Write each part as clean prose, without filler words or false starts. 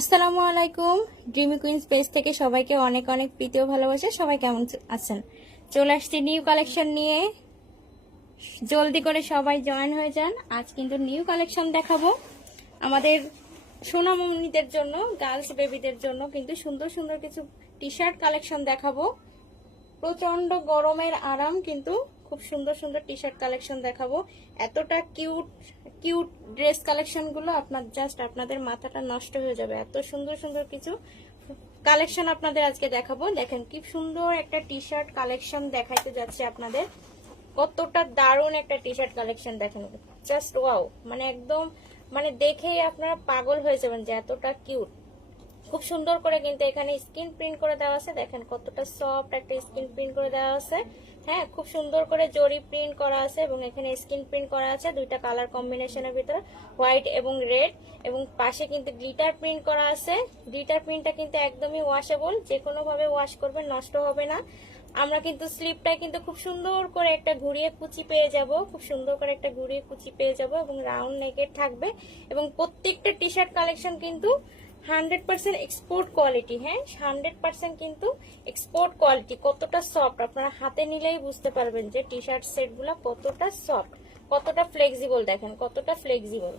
আসসালামু আলাইকুম। Dreamy queen's page থেকে সবাইকে অনেক অনেক প্রীতি ও ভালোবাসা। সবাই কেমন আছেন? চলে আসছি নিউ কালেকশন নিয়ে, জলদি করে সবাই জয়েন হয়ে যান। আজ কিন্তু নিউ কালেকশন দেখাবো আমাদের সোনামণিদের জন্য, গার্লস বেবিদের জন্য কিন্তু সুন্দর সুন্দর কিছু টি শার্ট কালেকশন দেখাবো। প্রচন্ড গরমের আরাম, কিন্তু খুব সুন্দর সুন্দর টি শার্ট কালেকশন দেখাবো। এতটা কিউট কিউট ড্রেস কালেকশন গুলো আপনাদের মাথাটা নষ্ট হয়ে যাবে। এত সুন্দর সুন্দর কিছু কালেকশন আপনাদের আজকে দেখাবো। দেখেন কি সুন্দর একটা টি শার্ট কালেকশন দেখাইতে যাচ্ছে আপনাদের। কতটা দারুণ একটা টি শার্ট কালেকশন দেখেন, জাস্ট ওয়াও। মানে একদম মানে দেখেই আপনারা পাগল হয়ে যাবেন যে এতটা কিউট। খুব সুন্দর করে কিন্তু এখানে স্ক্রিন প্রিন্ট করে দেওয়া আছে। দেখেন কতটা সফট একটা স্ক্রিন প্রিন্ট করে দেওয়া আছে। হ্যাঁ, খুব সুন্দর করে জরি প্রিন্ট করা আছে এবং এখানে স্ক্রিন প্রিন্ট করা আছে দুইটা কালার কম্বিনেশনের ভিতরে, হোয়াইট এবং রেড। এবং পাশে কিন্তু গ্লিটার প্রিন্ট করা আছে। গ্লিটার প্রিন্টটা কিন্তু একদমই ওয়াশেবল, যে কোনো ভাবে ওয়াশ করবেন নষ্ট হবে না। আমরা কিন্তু স্লিপটায় কিন্তু খুব সুন্দর করে একটা ঘুরিয়ে কুচি পেয়ে যাব, খুব সুন্দর করে একটা ঘুরিয়ে কুচি পেয়ে যাব এবং রাউন্ড নেকের থাকবে। এবং প্রত্যেকটা টি শার্ট কালেকশন কিন্তু 100% এক্সপোর্ট কোয়ালিটি। হ্যাঁ, 100% কিন্তু এক্সপোর্ট কোয়ালিটি। কতটা সফট আপনারা হাতে নিলেই বুঝতে পারবেন যে টি শার্ট সেটগুলো কতটা সফট, কতটা ফ্লেক্সিবল। দেখেন কতটা ফ্লেক্সিবল।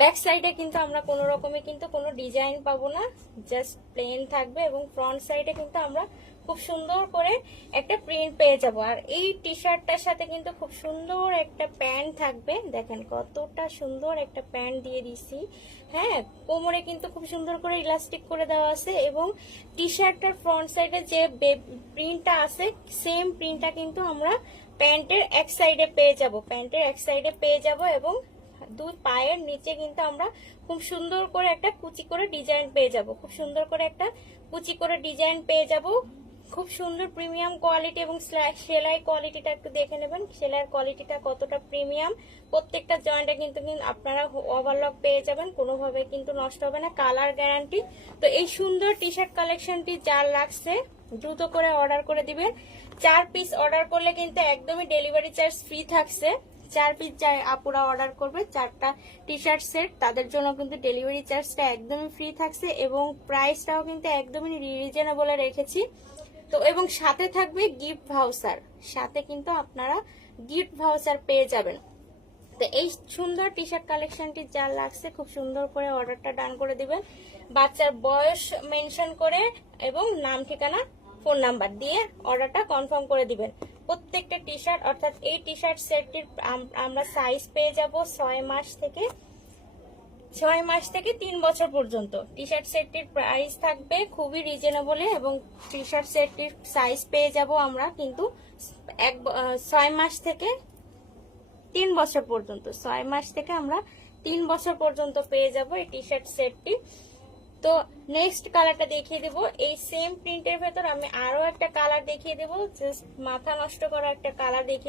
ব্যাক সাইডে কিন্তু আমরা কোনো রকমে কিন্তু কোনো ডিজাইন পাবো না, জাস্ট প্লেন থাকবে। এবং ফ্রন্ট সাইডে কিন্তু আমরা খুব সুন্দর করে একটা প্রিন্ট পেয়ে যাব। আর এই টি শার্টটার সাথে কিন্তু খুব সুন্দর একটা প্যান্ট থাকবে। দেখেন কতটা সুন্দর একটা প্যান্ট দিয়ে দিছি। হ্যাঁ, কোমরে কিন্তু খুব সুন্দর করে ইলাস্টিক করে দেওয়া আছে। এবং টি শার্টটার ফ্রন্ট সাইডে যে প্রিন্টটা আছে, সেম প্রিন্টটা কিন্তু আমরা প্যান্টের এক সাইডে পেয়ে যাব, প্যান্টের এক সাইডে পেয়ে যাব। এবং দুই পায়ের নিচে কিন্তু আমরা খুব সুন্দর করে একটা কুচি করে ডিজাইন পেয়ে যাব, খুব সুন্দর করে একটা কুচি করে ডিজাইন পেয়ে যাব। খুব সুন্দর প্রিমিয়াম কোয়ালিটি। এবং সেলাই কোয়ালিটিটা একটু দেখে নেবেন, সেলাইয়ের কোয়ালিটিটা কতটা প্রিমিয়াম। প্রত্যেকটা জয়েন্টে কিন্তু আপনারা ওভারলক পেয়ে যাবেন, কোনোভাবে কিন্তু নষ্ট হবে না, কালার গ্যারান্টি। তো এই সুন্দর টি শার্ট কালেকশনটি যার লাগছে দ্রুত করে অর্ডার করে দিবেন। 4 পিস অর্ডার করলে কিন্তু একদমই ডেলিভারি চার্জ ফ্রি থাকছে। 4 পিস যাই আপুরা অর্ডার করবে, 4টা টি শার্ট সেট, তাদের জন্য কিন্তু ডেলিভারি চার্জটা একদমই ফ্রি থাকছে। এবং প্রাইসটাও কিন্তু একদমই রিজনেবলে রেখেছি। তো এবং সাথে থাকবে গিফট ভাউচার, সাথে কিন্তু আপনারা গিফট ভাউচার পেয়ে যাবেন। তো এই সুন্দর টি শার্ট কালেকশনটি যার লাগছে খুব সুন্দর করে অর্ডারটা ডান করে দিবেন। বাচ্চার বয়স মেনশন করে এবং নাম, ঠিকানা, ফোন নাম্বার দিয়ে অর্ডারটা কনফার্ম করে দিবেন। প্রত্যেকটা টি শার্ট অর্থাৎ এই টি শার্ট সেটটির আমরা সাইজ পেয়ে যাব 6 মাস থেকে 3 বছর পর্যন্ত। টি শার্ট সেটটির প্রাইস থাকবে খুবই রিজনেবলে। এবং টি শার্ট সেটটির সাইজ পেয়ে যাব আমরা কিন্তু 6 মাস থেকে 3 বছর পর্যন্ত। 6 মাস থেকে আমরা 3 বছর পর্যন্ত পেয়ে যাব এই টি শার্ট সেটটি। তো নেক্সট কালারটা দেখিয়ে দেবো। এই সেম প্রিন্টের ভেতর আমি আরো একটা কালার দেখিয়ে দেবো, জাস্ট মাথা নষ্ট করা একটা কালার দেখিয়ে